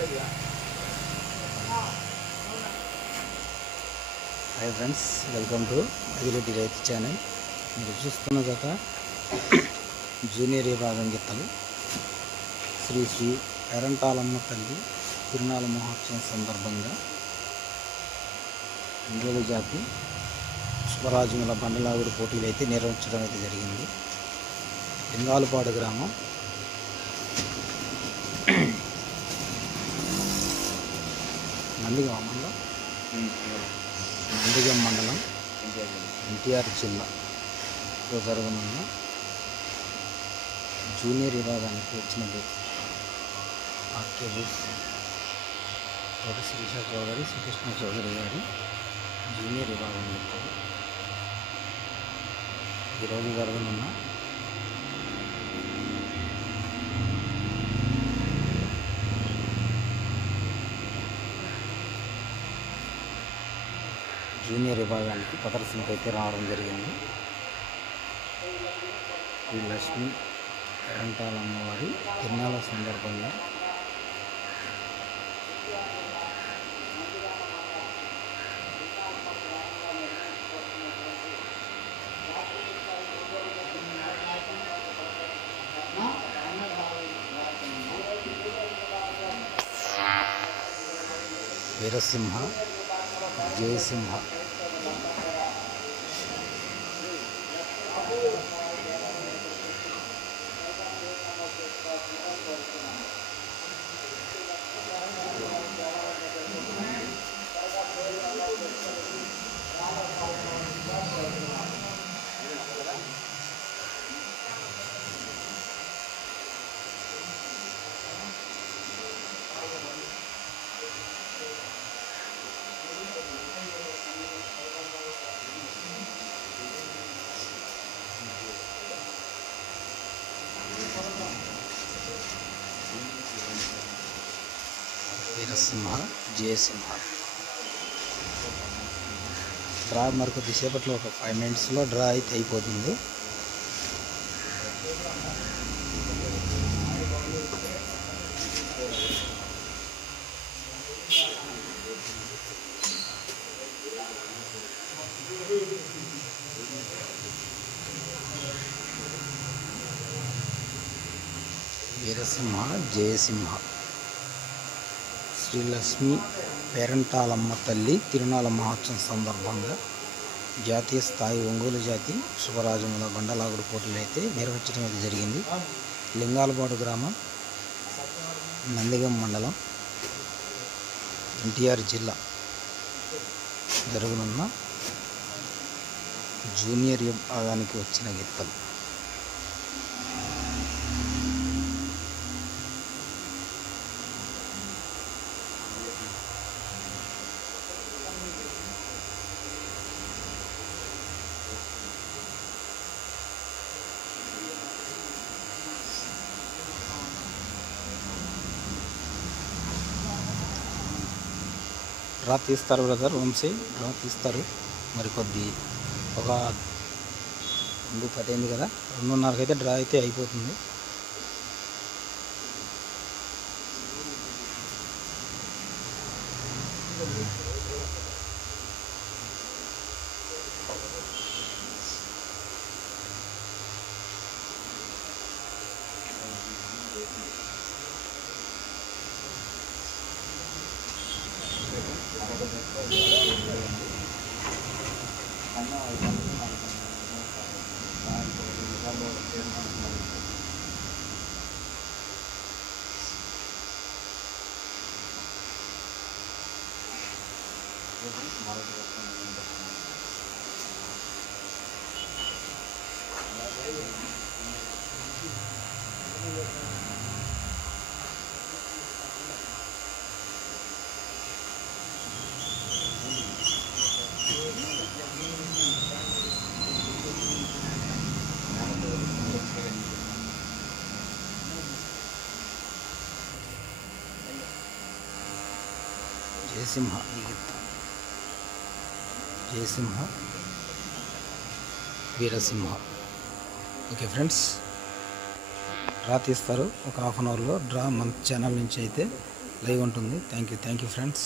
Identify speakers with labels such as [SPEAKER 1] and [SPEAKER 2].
[SPEAKER 1] Hi friends welcome to Agireddy రైతు channel మీరు చూస్తున్న జత జూనియర్ విభాగం గీతలు. శ్రీ శ్రీ ఎరంటాలమ్మ తల్లి తిరునాల మహోత్సవం సందర్భంగా ఇంగోలు జాతి పుష్పరాజుల బండలాగుడు పోటీలు అయితే నిర్వహించడం అయితే జరిగింది. లింగాలపాడు గ్రామం నందిగా మండలం నందిగం మండలం ఎన్టీఆర్ జిల్లాలో జరగనున్న జూనియర్ విభాగానికి వచ్చిన ఆర్కే తోట శిరీష చౌదరి శ్రీకృష్ణ చౌదరి గారి జూనియర్ విభాగం. యొక్క ఈరోజు జరగనున్న జూనియర్ విభాగానికి ప్రదర్శనకు అయితే రావడం జరిగింది. ఈ లక్ష్మి కరంటాల అమ్మవారి తిరునాళ్ళ సందర్భంగా వీరసింహ జయసింహ నరసింహ జయసింహ. డ్రా మరి కొద్దిసేపట్లో ఒక ఫైవ్ మినిట్స్లో డ్రా అయితే అయిపోతుంది. వీరసింహ జయసింహ. శ్రీ లక్ష్మి పేరంటాలమ్మ తల్లి తిరునాల మహోత్సవం సందర్భంగా జాతీయ స్థాయి ఒంగోలు జాతి శుభరాజముల బండలాగుడు పోటీలు అయితే నిర్వహించడం అయితే జరిగింది. లింగాలపాడు గ్రామం నందిగం మండలం ఎన్టీఆర్ జిల్లా జరగనున్న జూనియర్ విభాగానికి వచ్చిన గిత్తలు డ్రా తీస్తారు బ్రదర్ వంశీ డ్రా తీస్తారు. మరి కొద్ది ఒక రెండు పదైంది కదా రెండున్నరకు అయితే డ్రా అయితే అయిపోతుంది. జయసింహ ఈ గిత్త Jayasimha Veerasimha. Okay friends draw తీస్తారు. ఒక హాఫ్ అన్ అవర్లో డ్రా మన ఛానల్ నుంచి అయితే లైవ్ ఉంటుంది. Thank you thank you friends